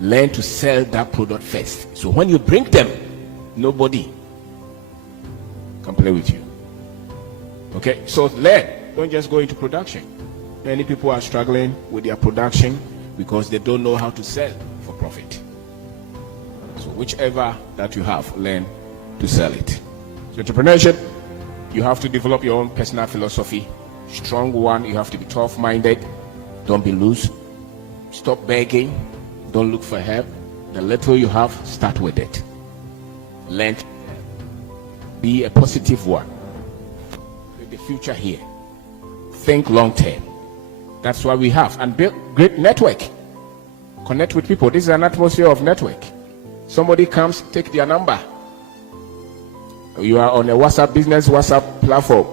Learn to sell that product first. So when you bring them, nobody can play with you. Okay, so learn. Don't just go into production. Many people are struggling with their production because they don't know how to sell for profit. So whichever that you have, learn to sell it. So entrepreneurship, you have to develop your own personal philosophy. Strong one, you have to be tough-minded. Don't be loose. Stop begging. Don't look for help. The little you have, start with it. Learn to be a positive one. With the future here. Think long term. That's why we have. And build great network. Connect with people. This is an atmosphere of network. Somebody comes, take their number. You are on a WhatsApp platform.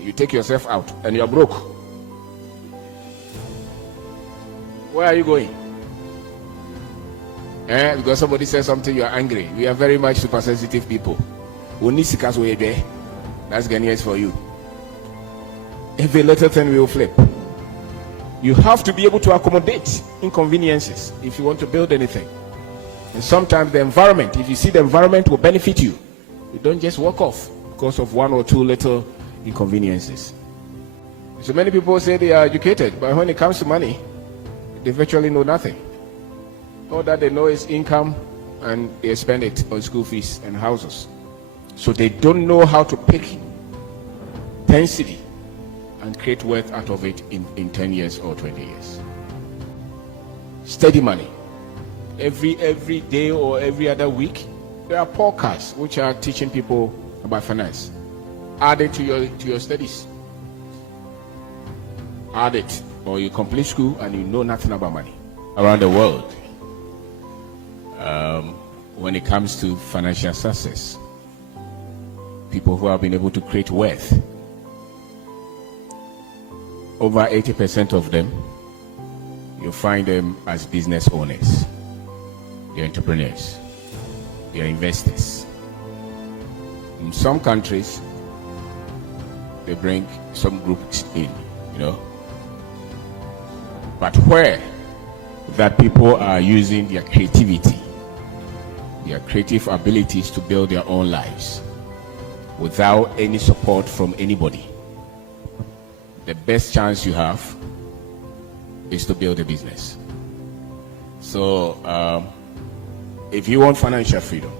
You take yourself out and you are broke. Where are you going? Because somebody says something, you are angry. We are very much super sensitive people. That's Ghanaians for you. Every little thing we will flip. You have to be able to accommodate inconveniences if you want to build anything. And sometimes the environment, if you see the environment will benefit you, you don't just walk off because of one or two little inconveniences. So many people say they are educated, but when it comes to money, they virtually know nothing. All that they know is income, and they spend it on school fees and houses. So they don't know how to pick 10 cedi and create wealth out of it in 10 years or 20 years. Steady money. Every day or every other week, there are podcasts which are teaching people about finance. Add it to your studies. Add it, or you complete school and you know nothing about money. Around the world, when it comes to financial success, people who have been able to create wealth, over 80% of them, you find them as business owners. They're entrepreneurs. They're investors. In some countries, they bring some groups in, But where that people are using their creativity, their creative abilities to build their own lives without any support from anybody, the best chance you have is to build a business. So if you want financial freedom,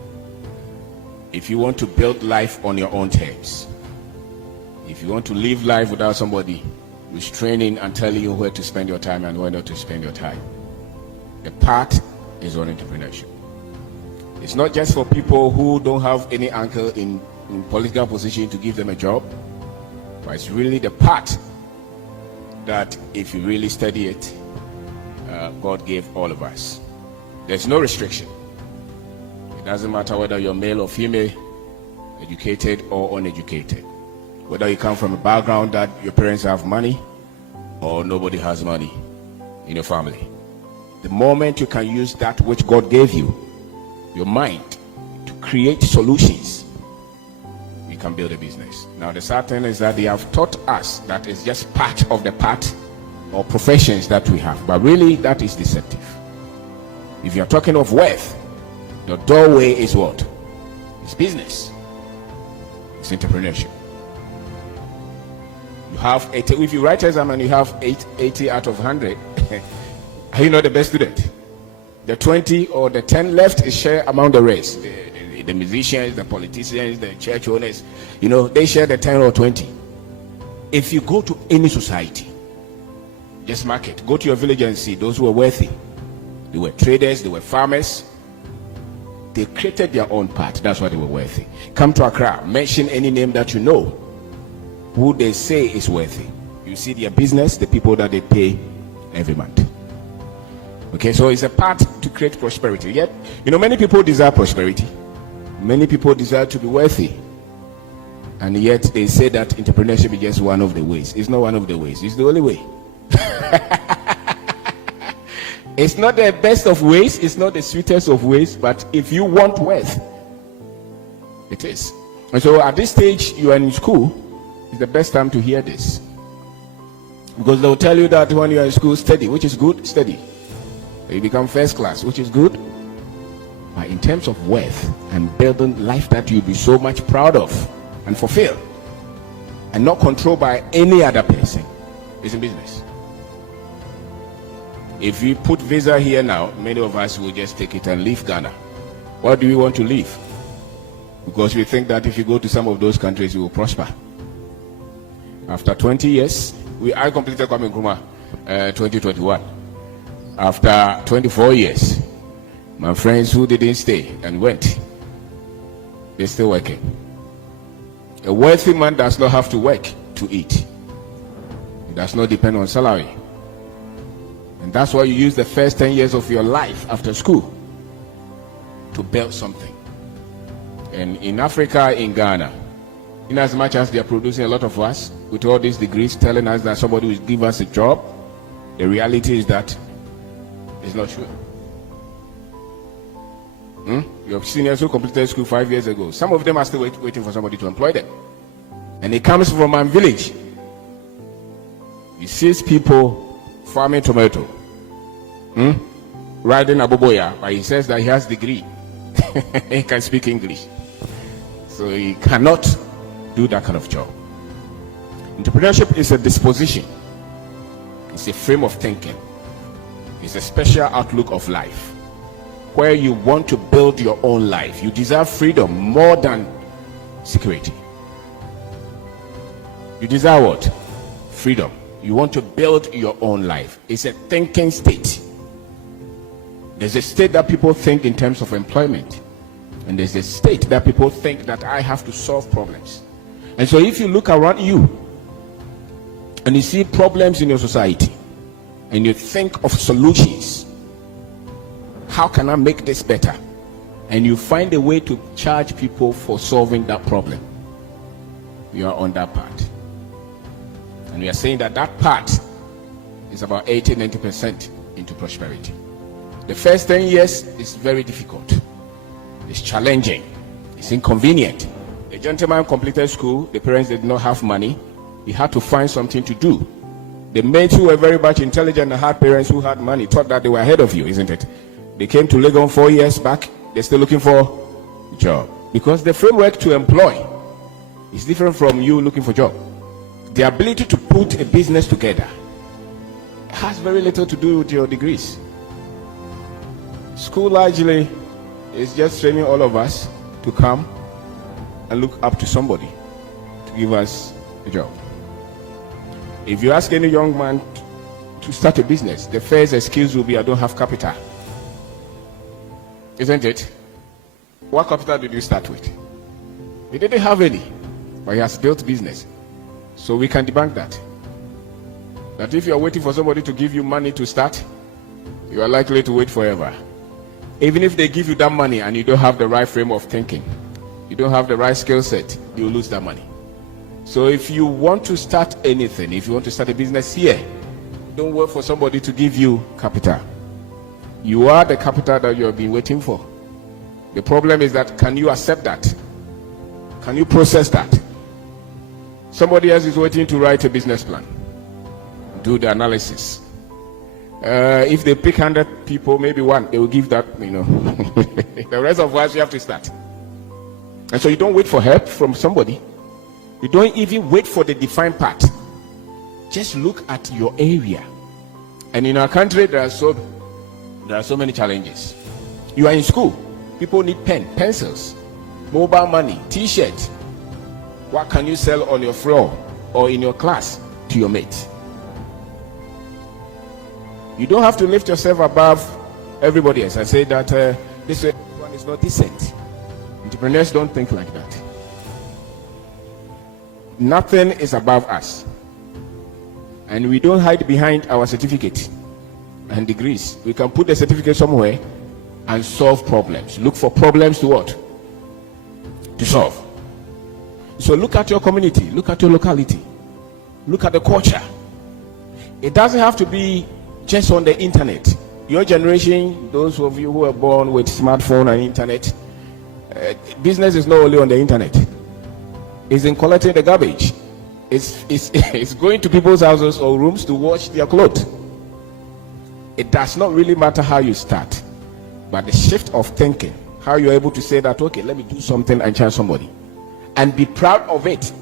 if you want to build life on your own terms, if you want to live life without somebody restraining and telling you where to spend your time and where not to spend your time, the path is on entrepreneurship. It's not just for people who don't have any uncle in political position to give them a job, but it's really the path that if you really study it, God gave all of us. There's no restriction. It doesn't matter whether you're male or female, educated or uneducated, whether you come from a background that your parents have money or nobody has money in your family. The moment you can use that which God gave you, your mind, to create solutions, you can build a business. Now the sad thing is that they have taught us that it's just part of the path or professions that we have, but really that is deceptive. If you're talking of wealth, the doorway is what? It's business. It's entrepreneurship. You have 80, if you write exam and you have 80 out of 100, are you not the best student? The 20 or the 10 left is shared among the rest. The musicians, the politicians, the church owners, they share the 10 or 20. If you go to any society, just mark it. Go to your village and see those who were wealthy. They were traders, they were farmers. They created their own path. That's why they were wealthy. Come to Accra, mention any name that you know who they say is wealthy. You see their business, the people that they pay every month. Okay, so it's a path to create prosperity. Yet, many people desire prosperity. Many people desire to be wealthy. And yet they say that entrepreneurship is just one of the ways. It's not one of the ways. It's the only way. It's not the best of ways. It's not the sweetest of ways. But if you want wealth, it is. And so at this stage, you are in school. It's the best time to hear this. Because they'll tell you that when you are in school, study, which is good, study. You become first class, which is good. But in terms of wealth and building life that you'll be so much proud of and fulfill, and not controlled by any other person, is in business. If we put visa here now, many of us will just take it and leave Ghana. Why do we want to leave? Because we think that if you go to some of those countries, you will prosper. After 20 years, I completed Kwame Nkrumah 2021. After 24 years, my friends who didn't stay and went, they're still working. A wealthy man does not have to work to eat. He does not depend on salary. And that's why you use the first 10 years of your life after school to build something. And in Africa, in Ghana, in as much as they are producing a lot of us with all these degrees telling us that somebody will give us a job, the reality is that it's not true. Your seniors who completed school 5 years ago, some of them are still waiting for somebody to employ them. And it comes from my village. He sees people farming tomato, riding a boboya, but he says that he has a degree. He can speak English. So he cannot do that kind of job. Entrepreneurship is a disposition. It's a frame of thinking. It's a special outlook of life where you want to build your own life. You desire freedom more than security. You desire what? Freedom. You want to build your own life. It's a thinking state. There's a state that people think in terms of employment. And there's a state that people think that I have to solve problems. And so if you look around you and you see problems in your society and you think of solutions, how can I make this better? And you find a way to charge people for solving that problem, you are on that part. And we are saying that that part is about 80-90% into prosperity. The first 10 years is very difficult. It's challenging. It's inconvenient. A gentleman completed school. The parents did not have money. He had to find something to do. The mates who were very much intelligent and had parents who had money thought that they were ahead of you, isn't it? They came to Legon 4 years back. They're still looking for a job. Because the framework to employ is different from you looking for a job. The ability to put a business together has very little to do with your degrees. School largely is just training all of us to come and look up to somebody to give us a job. If you ask any young man to start a business, the first excuse will be, I don't have capital. Isn't it? What capital did you start with? He didn't have any, but he has built business. So we can debunk that. That if you are waiting for somebody to give you money to start, you are likely to wait forever. Even if they give you that money and you don't have the right frame of thinking, you don't have the right skill set, you will lose that money. So if you want to start anything, if you want to start a business here, don't wait for somebody to give you capital. You are the capital that you have been waiting for. The problem is that, can you accept that? Can you process that? Somebody else is waiting to write a business plan, do the analysis. If they pick 100 people, maybe one, they will give that, The rest of us, you have to start. And so you don't wait for help from somebody. You don't even wait for the defined part. Just look at your area. And in our country, there are so many challenges. You are in school. People need pen, pencils, mobile money, t-shirts. What can you sell on your floor or in your class to your mates? You don't have to lift yourself above everybody else. I say that this one is not decent. Entrepreneurs don't think like that. Nothing is above us. And we don't hide behind our certificate and degrees. We can put the certificate somewhere and solve problems. Look for problems to what? To solve. So look at your community. Look at your locality. Look at the culture. It doesn't have to be just on the internet. Your generation, those of you who are born with smartphone and internet, business is not only on the internet. It's in collecting the garbage. It's going to people's houses or rooms to wash their clothes. it does not really matter how you start, but the shift of thinking, how you're able to say that, okay, let me do something and charge somebody, and be proud of it,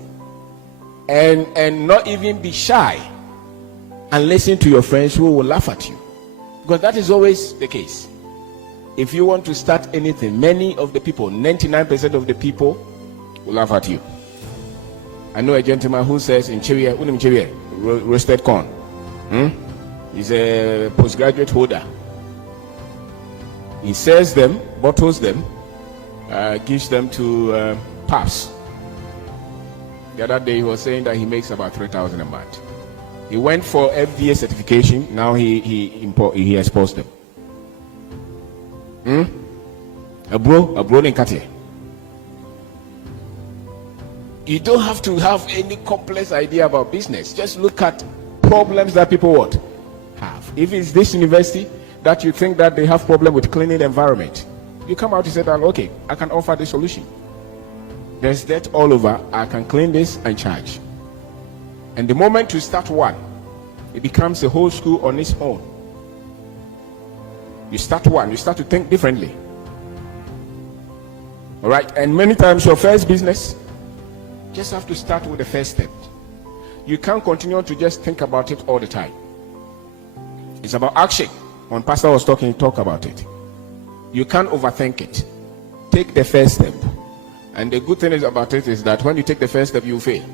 and not even be shy, and listen to your friends who will laugh at you, because that is always the case. If you want to start anything, many of the people, 99% of the people will laugh at you. I know a gentleman who says in Chewie, roasted corn. He's a postgraduate holder. He sells them, bottles them, gives them to pubs. The other day he was saying that he makes about 3,000 a month. He went for FDA certification. Now he exports them. A bro in Katia. You don't have to have any complex idea about business. Just look at problems that people have. If it's this university that you think that they have problem with cleaning environment, you come out and say that, okay, I can offer the solution. There's dirt all over. I can clean this and charge. And the moment you start one, it becomes a whole school on its own. You start one, you start to think differently. All right, and many times your first business, just have to start with the first step. You can't continue to just think about it all the time. It's about action. When Pastor was talking, he talked about it. You can't overthink it. Take the first step. And the good thing is about it is that when you take the first step, you fail.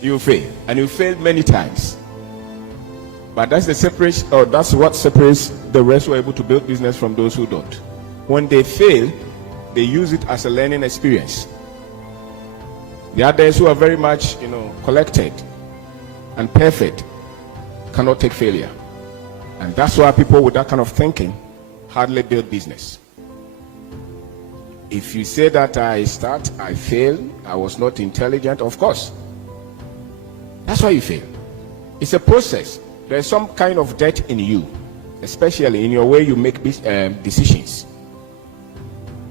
You fail, and you fail many times. But that's that's what separates the rest who are able to build business from those who don't. When they fail, they use it as a learning experience. The others who are very much, collected and perfect cannot take failure. And that's why people with that kind of thinking hardly build business. If you say that I fail, I was not intelligent, of course. That's why you fail. It's a process. There's some kind of dirt in you, especially in your way you make decisions.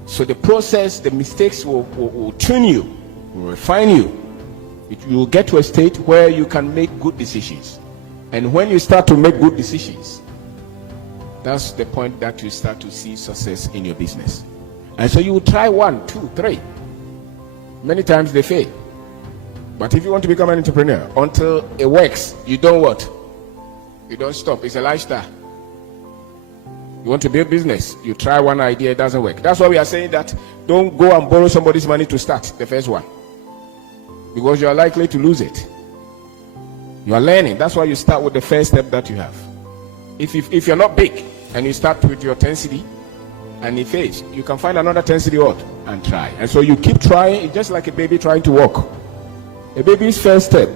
So the process, the mistakes will tune you, will refine you. You will get to a state where you can make good decisions. And when you start to make good decisions, that's the point that you start to see success in your business. And so you will try 1, 2, 3. Many times they fail. But if you want to become an entrepreneur, until it works, you don't what? You don't stop. It's a lifestyle. You want to build business, you try one idea, it doesn't work. That's why we are saying that don't go and borrow somebody's money to start the first one, because you are likely to lose it. You are learning. That's why you start with the first step that you have. If you're not big and you start with your 10 cedi and it fails, you can find another 10 cedi what and try. And so you keep trying. It's just like a baby trying to walk. A baby's first step,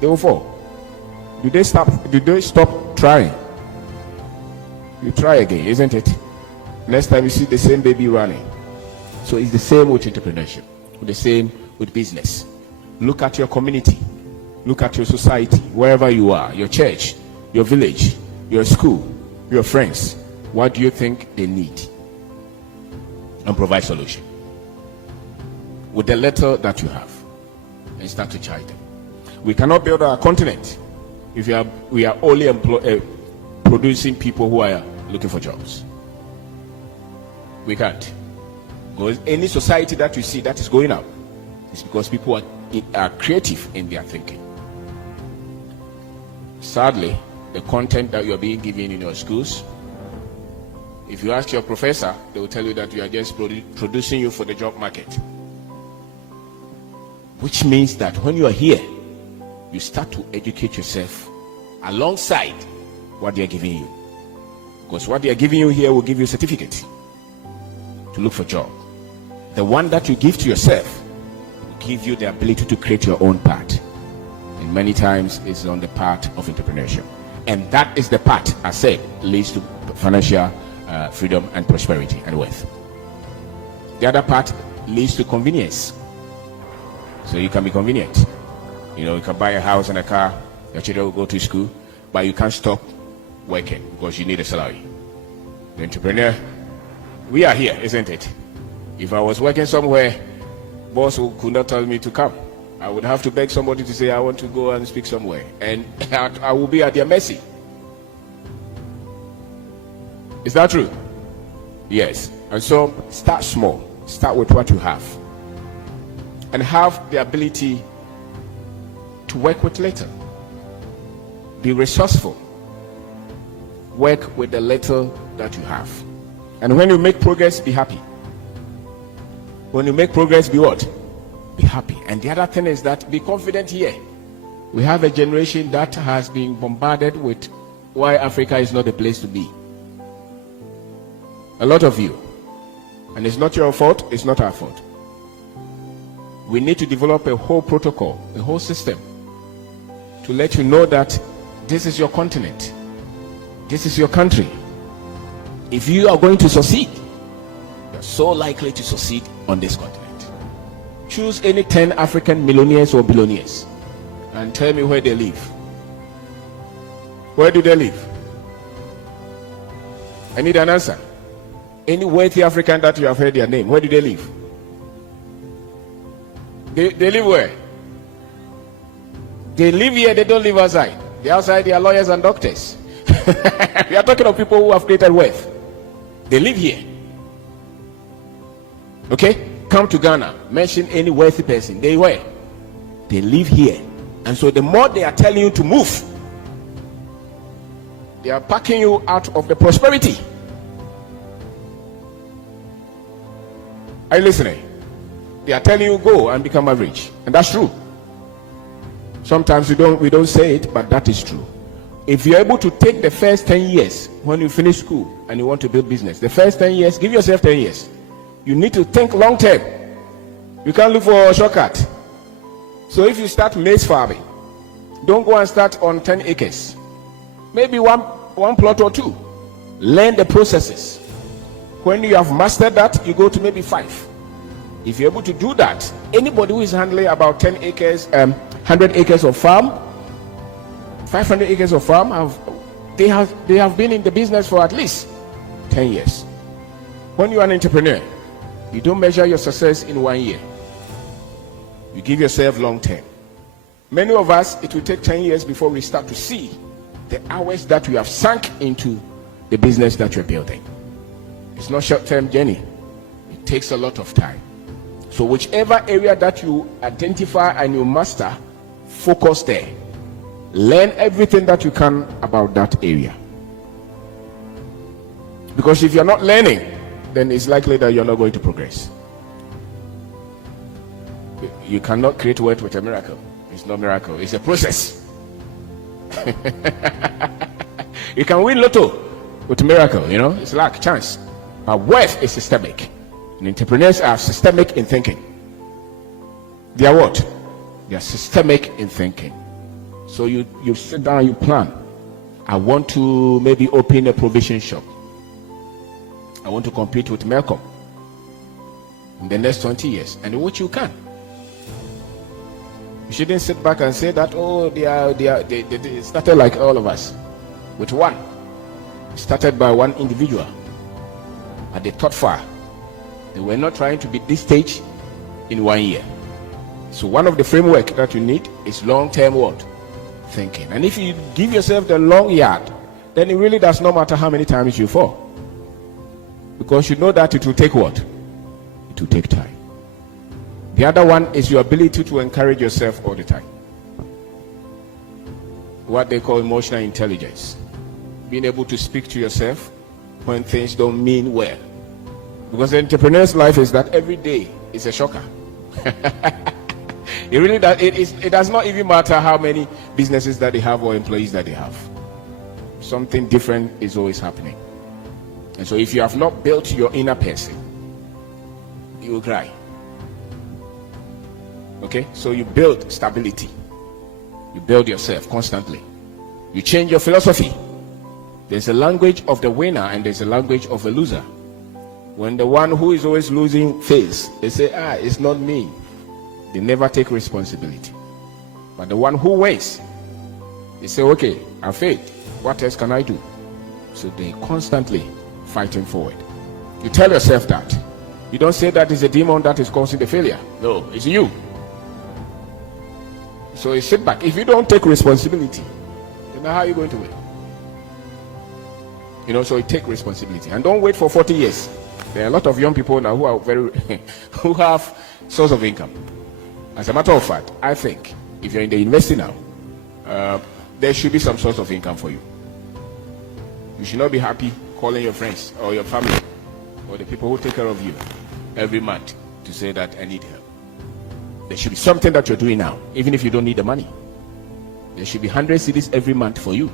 they will fall. Do they stop trying? You try again, isn't it? Next time you see the same baby running. So it's the same with entrepreneurship, the same with business. Look at your community, look at your society, wherever you are, your church, your village, your school, your friends. What do you think they need? And provide solution with the little that you have, and start to charge them. We cannot build our continent if we are only producing people who are looking for jobs. We can't. Because any society that you see that is going up is because people are creative in their thinking. Sadly, the content that you are being given in your schools, if you ask your professor, they will tell you that you are just producing you for the job market. Which means that when you are here, you start to educate yourself alongside what they are giving you. Because what they are giving you here will give you a certificate to look for a job. The one that you give to yourself will give you the ability to create your own path. And many times it's on the path of entrepreneurship. And that is the path, I said, leads to financial freedom and prosperity and wealth. The other part leads to convenience. So you can be convenient. You can buy a house and a car, your children will go to school, but you can't stop working because you need a salary. The entrepreneur, we are here, isn't it? If I was working somewhere, boss could not tell me to come. I would have to beg somebody to say, I want to go and speak somewhere. And I will be at their mercy. Is that true? Yes. And so start small. Start with what you have. And have the ability to work with little. Be resourceful. Work with the little that you have. And when you make progress, be happy. When you make progress, be what? Be happy. And the other thing is that be confident here. We have a generation that has been bombarded with why Africa is not a place to be. A lot of you. And it's not your fault, it's not our fault. We need to develop a whole protocol, a whole system to let you know that this is your continent. This is your country. If you are going to succeed, you're so likely to succeed on this continent. Choose any 10 African millionaires or billionaires and tell me where they live. Where do they live? I need an answer. Any wealthy African that you have heard their name, where do they live? They live where? They live here, they don't live outside. The outside, they are lawyers and doctors. We are talking of people who have created wealth. They live here. Okay? Come to Ghana, mention any wealthy person. They where? They live here. And so the more they are telling you to move, they are packing you out of the prosperity. Are you listening? They are telling you go and become average. And that's true. Sometimes we don't say it, but that is true. If you're able to take the first 10 years when you finish school and you want to build business, the first 10 years, give yourself 10 years. You need to think long term. You can't look for a shortcut. So if you start maize farming, don't go and start on 10 acres. Maybe one plot or two. Learn the processes. When you have mastered that, you go to maybe 5. If you're able to do that, anybody who is handling about 10 acres, 100 acres of farm, 500 acres of farm, they have been in the business for at least 10 years. When you are an entrepreneur, you don't measure your success in 1 year. You give yourself long term. Many of us, it will take 10 years before we start to see the hours that we have sunk into the business that you're building. It's not short-term journey. It takes a lot of time. So whichever area that you identify and you master, focus there. Learn everything that you can about that area. Because if you're not learning, then it's likely that you're not going to progress. You cannot create wealth with a miracle. It's not a miracle. It's a process. You can win lotto with a miracle, it's luck, chance. But wealth is systemic. And entrepreneurs are systemic in thinking. They are what? They are systemic in thinking. So you sit down, you plan. I want to maybe open a provision shop. I want to compete with Malcolm in the next 20 years. And which you can. You shouldn't sit back and say that, they started like all of us. With one. Started by one individual. And they thought far. They were not trying to be this stage in 1 year. So one of the framework that you need is long-term what? Thinking. And if you give yourself the long yard, then it really does not matter how many times you fall. Because you know that it will take what? It will take time. The other one is your ability to encourage yourself all the time. What they call emotional intelligence. Being able to speak to yourself when things don't mean well. Because the entrepreneur's life is that every day is a shocker. It really does. It does not even matter how many businesses that they have or employees that they have. Something different is always happening. And so if you have not built your inner person, you will cry. Okay? So you build stability. You build yourself constantly. You change your philosophy. There's a language of the winner and there's a language of a loser. When the one who is always losing fails, they say, it's not me. They never take responsibility. But the one who wins, they say, okay, I failed. What else can I do? So they constantly fighting forward. You tell yourself that. You don't say that it's a demon that is causing the failure. No, it's you. So you sit back. If you don't take responsibility, then how are you going to win? So you take responsibility and don't wait for 40 years. There are a lot of young people now who are who have source of income. As a matter of fact, I think if you're in the university now, there should be some source of income for you. You should not be happy calling your friends or your family or the people who take care of you every month to say that I need help. There should be something that you're doing now, even if you don't need the money. There should be 100 cedis every month for you.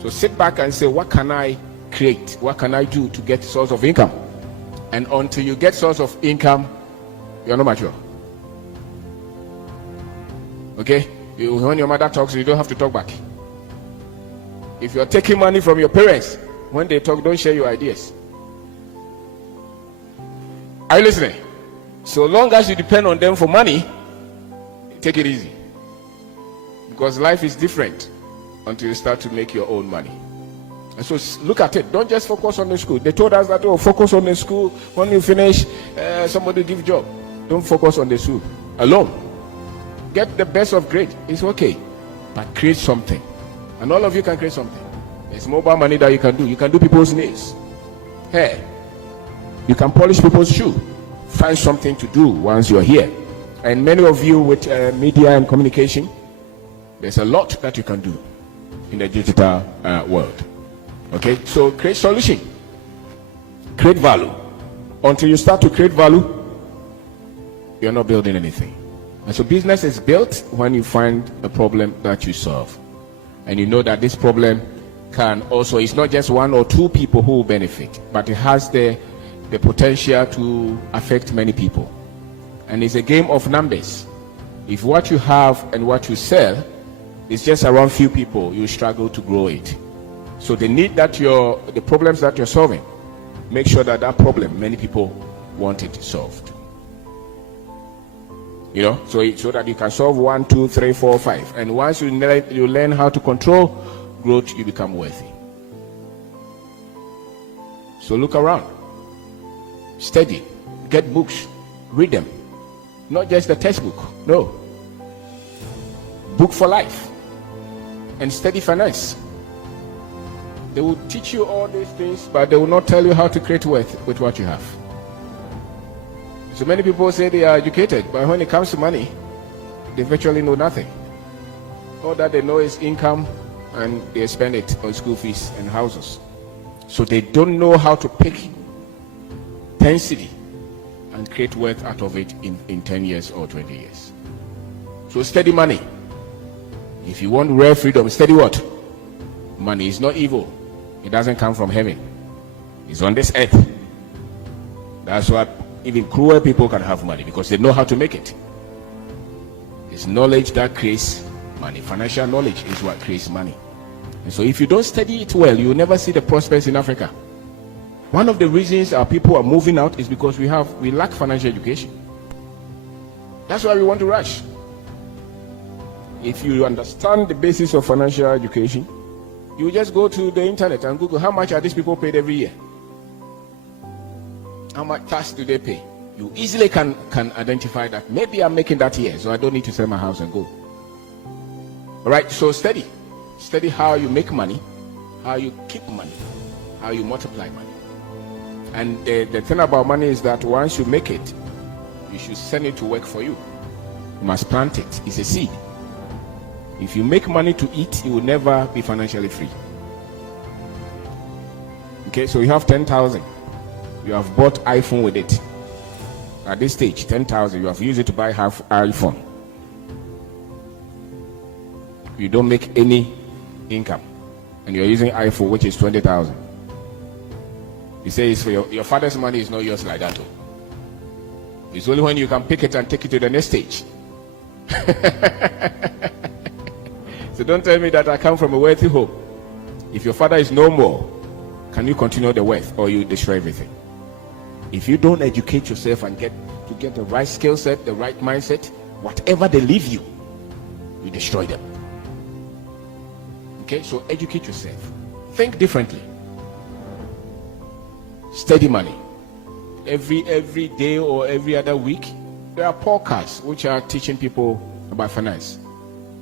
So sit back and say, what can I create? What can I do to get source of income? And until you get source of income, you're not mature. Okay? When your mother talks, you don't have to talk back. If you're taking money from your parents, when they talk, don't share your ideas. Are you listening? So long as you depend on them for money, take it easy. Because life is different until you start to make your own money. And so look at it. Don't just focus on the school. They told us that, focus on the school. When you finish, somebody give job. Don't focus on the school alone. Get the best of grade. It's okay. But create something. And all of you can create something. There's mobile money that you can do. You can do people's nails, hair. You can polish people's shoe. Find something to do once you're here. And many of you with media and communication, there's a lot that you can do in the digital world. Okay, so create solution, create value. Until you start to create value, you're not building anything. And so business is built when you find a problem that you solve, and you know that this problem can also, it's not just one or two people who will benefit, but it has the potential to affect many people. And it's a game of numbers. If what you have and what you sell is just around few people, you struggle to grow it. So the problems that you're solving, make sure that problem, many people want it solved. So that you can solve 1, 2, 3, 4, 5. And once you learn how to control growth, you become wealthy. So look around, study, get books, read them. Not just the textbook, no. Book for life and study finance. They will teach you all these things, but they will not tell you how to create wealth with what you have. So many people say they are educated, but when it comes to money, they virtually know nothing. All that they know is income, and they spend it on school fees and houses. So they don't know how to pick 10 cedi and create wealth out of it in 10 years or 20 years. So study money. If you want real freedom, study what? Money is not evil. It doesn't come from heaven. It's on this earth. That's why even cruel people can have money, because they know how to make it. It's knowledge that creates money. Financial knowledge is what creates money. And so if you don't study it well, you will never see the prospects in Africa. One of the reasons our people are moving out is because we lack financial education. That's why we want to rush. If you understand the basis of financial education, you just go to the internet and Google how much are these people paid every year. How much tax do they pay? You easily can identify that maybe I'm making that year, so I don't need to sell my house and go. All right, so study how you make money, how you keep money, how you multiply money. And the thing about money is that once you make it, you should send it to work for you. You must plant it. It's a seed. If you make money to eat, you will never be financially free. Okay, so you have 10,000. You have bought iPhone with it. At this stage, 10,000, you have used it to buy half iPhone. You don't make any income, and you're using iPhone, which is 20,000. You say it's for your father's money is not yours like that. It's only when you can pick it and take it to the next stage. So don't tell me that I come from a wealthy home. If your father is no more, can you continue the wealth, or you destroy everything? If you don't educate yourself and get the right skill set, the right mindset, whatever they leave you, you destroy them. Okay, so educate yourself. Think differently. Study money. Every day or every other week, there are podcasts which are teaching people about finance.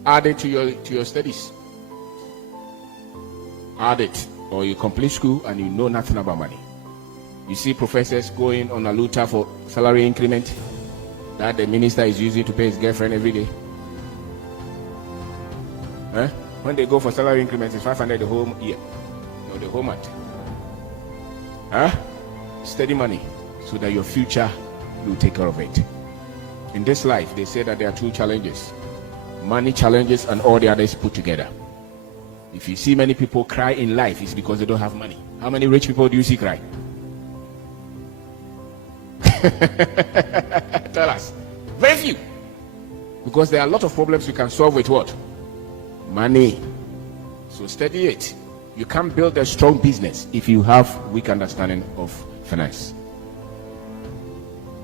Add it to your studies. Add it, or you complete school and you know nothing about money. You see professors going on a luta for salary increment that the minister is using to pay his girlfriend every day. When they go for salary increments, it's 500 the whole year, no, the whole month. Steady money so that your future will take care of it. In this life, they say that there are two challenges: money challenges and all the others put together. If you see many people cry in life, it's because they don't have money. How many rich people do you see cry? Tell us. Very few. Because there are a lot of problems you can solve with what? Money. So study it. You can't build a strong business if you have weak understanding of finance.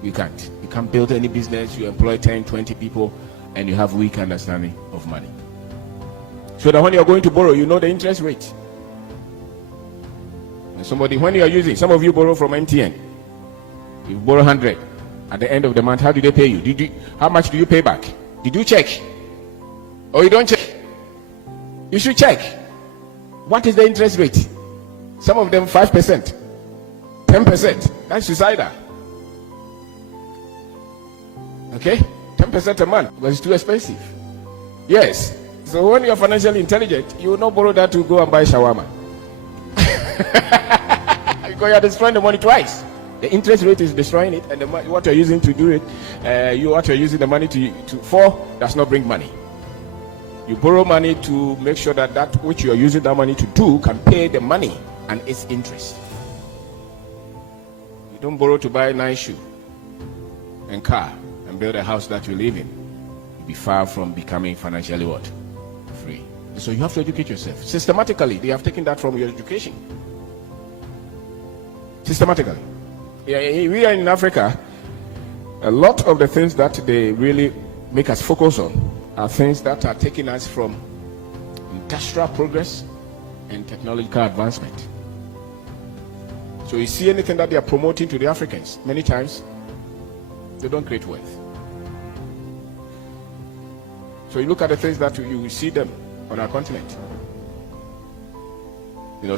You can't. You can't build any business. You employ 10, 20 people and you have weak understanding of money. So that when you're going to borrow, you know the interest rate. And somebody, when you are using, some of you borrow from MTN. You borrow 100. At the end of the month, how do they pay you? How much do you pay back? Did you check? Or you don't check? You should check. What is the interest rate? Some of them 5%, 10%. That's suicidal. Okay? 10% a month, but it's too expensive. Yes. So when you're financially intelligent, you will not borrow that to go and buy shawarma. Because you're destroying the money twice. The interest rate is destroying it, and the money, what you're using to do it, what you're using the money for does not bring money. You borrow money to make sure that that which you're using that money to do can pay the money and its interest. You don't borrow to buy a nice shoe and car and build a house that you live in. You'll be far from becoming financially what? Free. So you have to educate yourself. Systematically, they have taken that from your education. Systematically. Yeah, we are in Africa. A lot of the things that they really make us focus on are things that are taking us from industrial progress and technological advancement. So you see anything that they are promoting to the Africans, many times they don't create wealth. So you look at the things that you see them on our continent.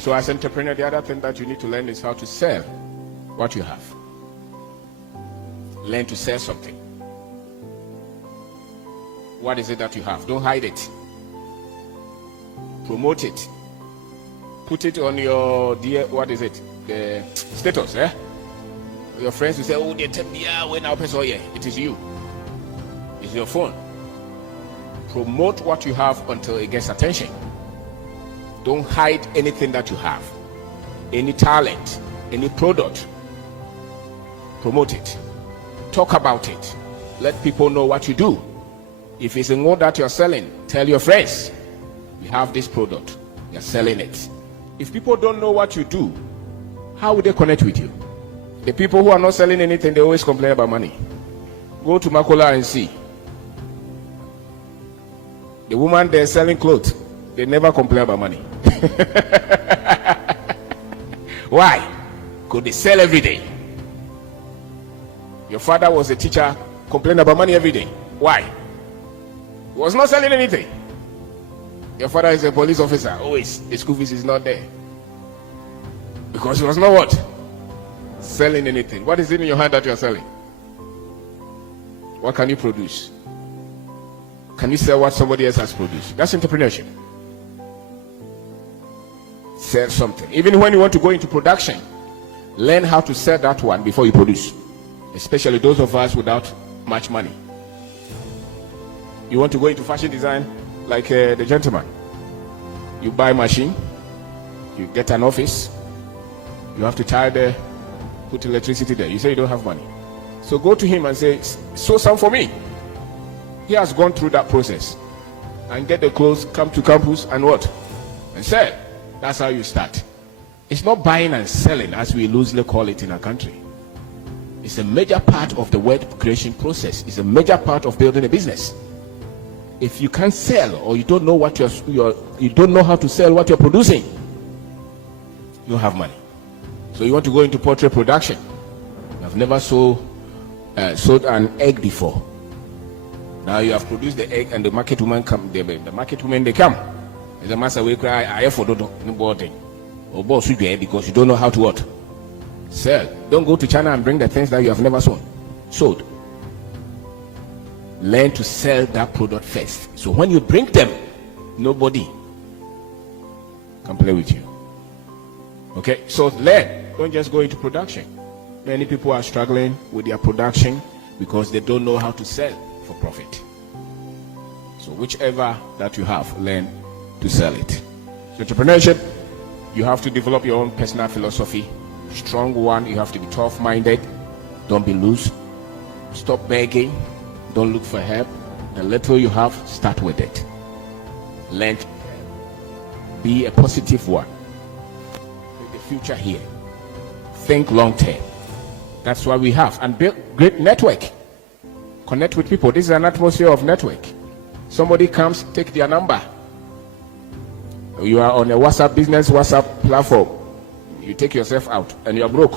So as an entrepreneur, the other thing that you need to learn is how to sell what you have. Learn to sell something. What is it that you have? Don't hide it. Promote it. Put it on your the status, Your friends will say, oh, they tell me, when our person, it is you. It's your phone. Promote what you have until it gets attention. Don't hide anything that you have. Any talent, any product. Promote it. Talk about it. Let people know what you do. If it's a good that you're selling, tell your friends, we have this product, you're selling it. If people don't know what you do, how would they connect with you? The people who are not selling anything, they always complain about money. Go to Makola and see. The woman they're selling clothes, they never complain about money. Why? Because they sell every day. Your father was a teacher, complained about money every day. Why? He was not selling anything. Your father is a police officer. Always, the school fees is not there. Because he was not what? Selling anything. What is it in your hand that you are selling? What can you produce? Can you sell what somebody else has produced? That's entrepreneurship. Sell something. Even when you want to go into production, learn how to sell that one before you produce. Especially those of us without much money. You want to go into fashion design like the gentleman. You buy a machine, you get an office, you have to tie there, put electricity there. You say you don't have money. So go to him and say, sew some for me. He has gone through that process. And get the clothes, come to campus and what? And sell. That's how you start. It's not buying and selling as we loosely call it in our country. It's a major part of the wealth creation process. It's a major part of building a business. If you can't sell, or you don't know what you don't know how to sell what you're producing, you don't have money. So you want to go into poultry production. I've never sold an egg before. Now you have produced the egg, and the market woman come. The market women, they come. The master will cry, "I have for nobody." Or boss you because you don't know how to what? Sell. Don't go to China and bring the things that you have never sold. Learn to sell that product first. So when you bring them, nobody can play with you. Okay, so learn. Don't just go into production. Many people are struggling with their production because they don't know how to sell for profit. So whichever that you have, learn to sell it. So entrepreneurship, you have to develop your own personal philosophy. Strong one. You have to be tough-minded. Don't be loose. Stop begging. Don't look for help. The little you have, start with it. Learn to be a positive one. Make the future here. Think long term. That's why we have. And build great network. Connect with people. This is an atmosphere of network. Somebody comes, take their number. You are on a WhatsApp platform. You take yourself out and you are broke.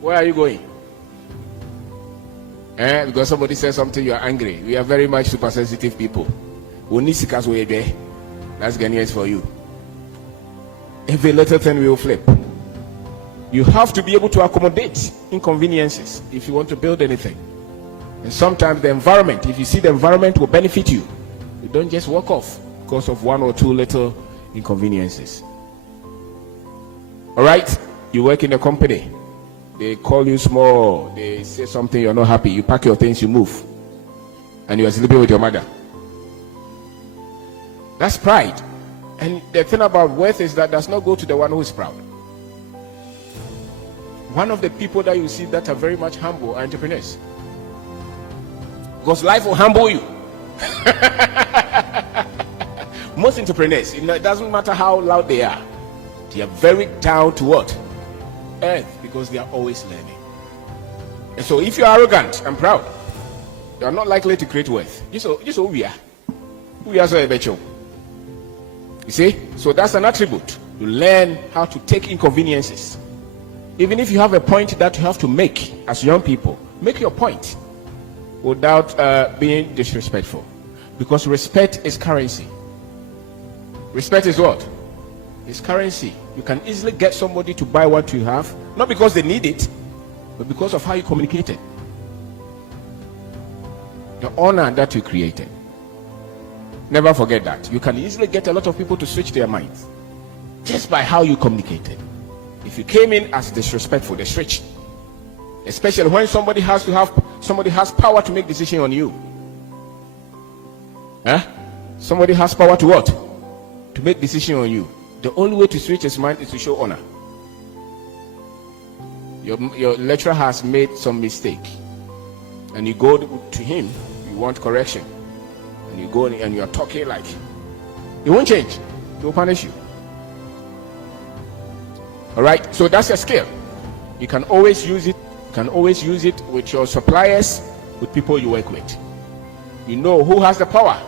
Where are you going? Because somebody says something, you are angry. We are very much super sensitive people. That's Ghanaians for you. Every little thing will flip. You have to be able to accommodate inconveniences if you want to build anything. And sometimes the environment, if you see the environment will benefit you, you don't just walk off because of one or two little inconveniences. All right, you work in a company. They call you small. They say something, you're not happy. You pack your things, you move. And you are sleeping with your mother. That's pride. And the thing about worth is that does not go to the one who is proud. One of the people that you see that are very much humble are entrepreneurs. Because life will humble you. Most entrepreneurs, it doesn't matter how loud they are very down to what? Earth, because they are always learning. And so if you're arrogant and proud, you are not likely to create wealth. Just who we are. We are so a becho. You see? So that's an attribute. You learn how to take inconveniences. Even if you have a point that you have to make as young people, make your point without being disrespectful. Because respect is currency. Respect is what? It's currency. You can easily get somebody to buy what you have, not because they need it, but because of how you communicated. The honor that you created. Never forget that. You can easily get a lot of people to switch their minds just by how you communicated. If you came in as disrespectful, they switch. Especially when somebody has power to make decision on you. Somebody has power to what? To make decision on you. The only way to switch his mind is to show honor. Your lecturer has made some mistake, and you go to him, you want correction, and you go and you're talking like, he won't change. He will punish you. All right, so that's a skill. You can always use it. You can always use it with your suppliers, with people you work with. You know who has the power.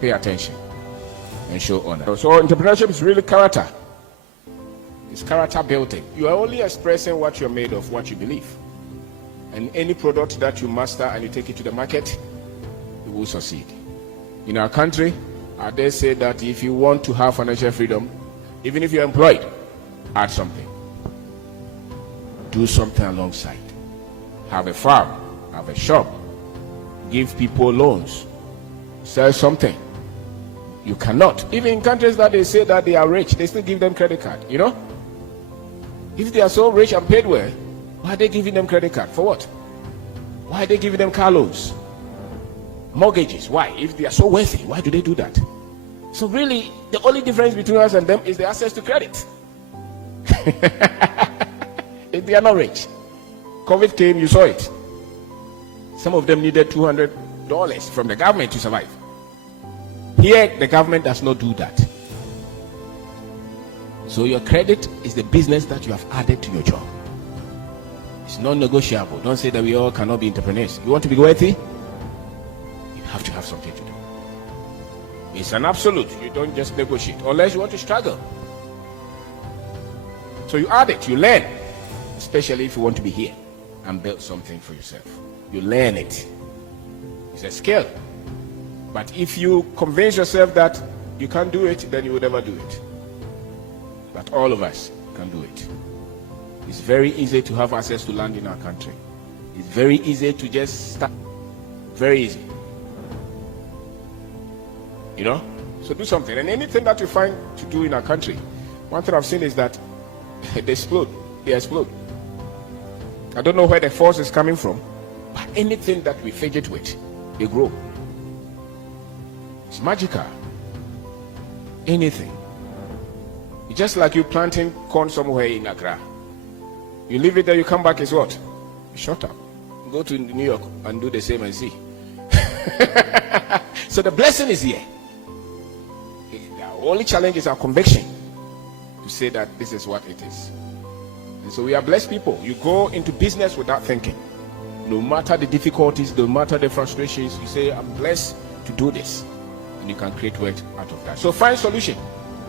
Pay attention and show honor. So entrepreneurship is really character. It's character building. You are only expressing what you're made of, what you believe. And any product that you master and you take it to the market, you will succeed. In our country, I dare say that if you want to have financial freedom, even if you're employed, add something. Do something alongside. Have a farm, have a shop, give people loans, sell something. You cannot. Even in countries that they say that they are rich, they still give them credit card. You know? If they are so rich and paid well, why are they giving them credit card? For what? Why are they giving them car loans? Mortgages. Why? If they are so wealthy, why do they do that? So really, the only difference between us and them is the access to credit. If they are not rich. COVID came, you saw it. Some of them needed $200 from the government to survive. Here, the government does not do that. So your credit is the business that you have added to your job. It's non-negotiable. Don't say that we all cannot be entrepreneurs. You want to be wealthy? You have to have something to do. It's an absolute. You don't just negotiate unless you want to struggle. So you add it, you learn, especially if you want to be here. and build something for yourself. You learn it. It's a skill. But if you convince yourself that you can't do it, then you will never do it. But all of us can do it. It's very easy to have access to land in our country. It's very easy to just start. Very easy. You know? So do something. And anything that you find to do in our country, one thing I've seen is that they explode. They explode. I don't know where the force is coming from, but anything that we fidget with, they grow. It's magical. Anything. It's just like you planting corn somewhere in Accra. You leave it there, you come back, it's what? Shut up. Go to New York and do the same and see. So the blessing is here. The only challenge is our conviction to say that this is what it is. And so we are blessed people. You go into business without thinking. No matter the difficulties, no matter the frustrations, you say, I'm blessed to do this. And you can create wealth out of that. So find solution,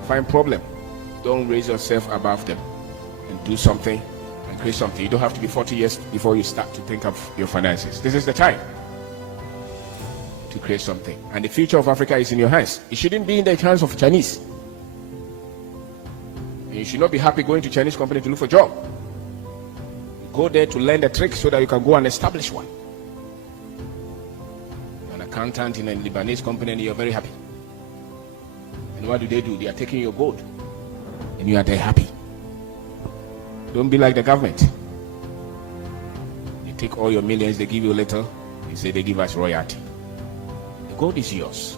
find problem. Don't raise yourself above them, and do something and create something. You don't have to be 40 years before you start to think of your finances. This is the time to create something. And the future of Africa is in your hands. It shouldn't be in the hands of Chinese. And you should not be happy going to Chinese company to look for a job. You go there to learn the trick so that you can go and establish one. You're an accountant in a Lebanese company and you're very happy. And what do? They are taking your gold. And you are there happy. Don't be like the government. They take all your millions, they give you a little, they say they give us royalty. The gold is yours.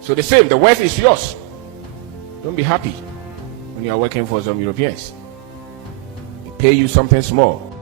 So the same, the wealth is yours. Don't be happy when you are working for some Europeans. They pay you something small.